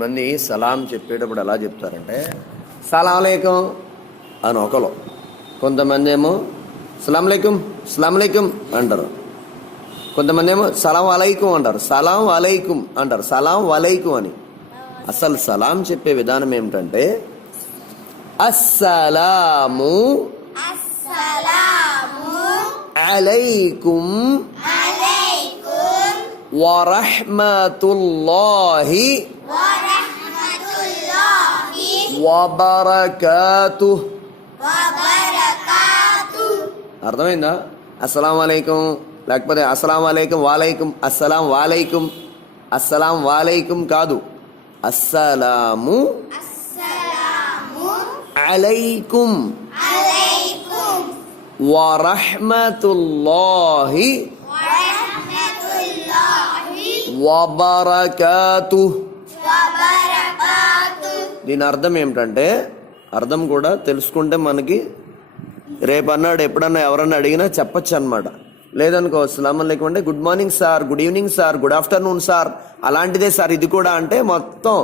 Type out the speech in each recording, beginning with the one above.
మంది సలాం చెప్పేటప్పుడు ఎలా చెప్తారంటే సలాంలేకం అని ఒకరు. కొంతమంది ఏమో సలాంలేకం సలాంలేకం అంటారు. కొంతమంది ఏమో సలాం అలైకుం అంటారు. సలాం అలైకుం అంటారు. సలాం వలైకుం అని. అసలు సలాం చెప్పే విధానం ఏమిటంటే అస్సలాము అలైకుం వరహ్మతుల్లాహి వబరకాతు. అర్థమైందా? అస్సలం వాలేకుం లేకపోతే అస్సలం వాలేకుం. వాలైకుం అస్సలాం వాలైకుం. అస్సలాం వాలైకుం కాదు. అస్సలాము అలైకుం. వరహ్మతుల్లాహి వబరకాతు. దీని అర్థం ఏమిటంటే అర్థం కూడా తెలుసుకుంటే మనకి రేపన్నాడు ఎప్పుడన్నా ఎవరన్నా అడిగినా చెప్పచ్చు అనమాట లేదనుకో అస్సలం లేకుంటే good morning sir good evening sir good afternoon sir. అలాంటిదే సార్ ఇది కూడా అంటే మొత్తం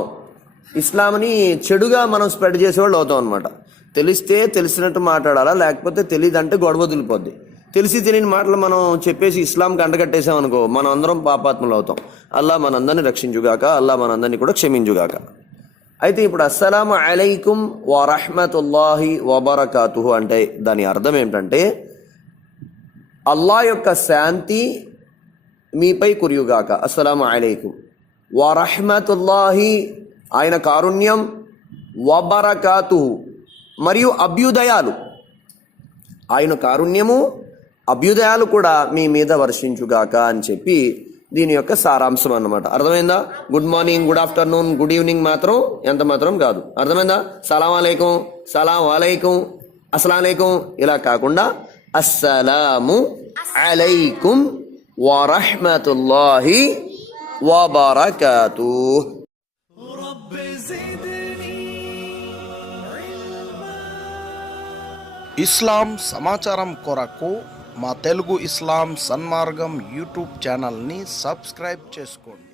ఇస్లాంని చెడుగా మనం స్ప్రెడ్ చేసేవాళ్ళు అవుతాం అనమాట తెలిస్తే తెలిసినట్టు మాట్లాడాలా లేకపోతే తెలియదంటే గొడవ వదిలిపోద్ది. తెలిసి తెలియని మాటలు మనం చెప్పేసి ఇస్లాంకి అంటగట్టేసాం అనుకో మనం అందరం పాపాత్మలు అవుతాం. అల్లా మనందరిని రక్షించుగాక అల్లా మనందరినీ కూడా క్షమించుగాక. అయితే ఇప్పుడు అస్సలం అలైకుం వరహ్మతుల్లాహి వబరకాతుహు అంటే దాని అర్థం ఏమిటంటే అల్లా యొక్క శాంతి మీపై కురియుగాక. అస్సలం అలైకుం. వరహ్మతుల్లాహి ఆయన కారుణ్యం వబరకాతు మరియు అభ్యుదయాలు. ఆయన కారుణ్యము అభ్యుదయాలు కూడా మీ మీద వర్షించుగాక అని చెప్పి దీని యొక్క సారాంశం అన్నమాట. అర్థమైందా? Good morning good afternoon good evening మాత్రం ఎంత మాత్రం కాదు. అర్థమైందా? సలాం అలైకం సలాం అలైకం అస్సలం ఇలా కాకుండా అస్సలాము అలైకుం వరహ్మతుల్లాహి వబరకాతు ఇస్లాం సమాచారం కొరకు మా తెలుగు ఇస్లాం సన్మార్గం యూట్యూబ్ ఛానల్ని సబ్స్క్రైబ్ చేసుకోండి.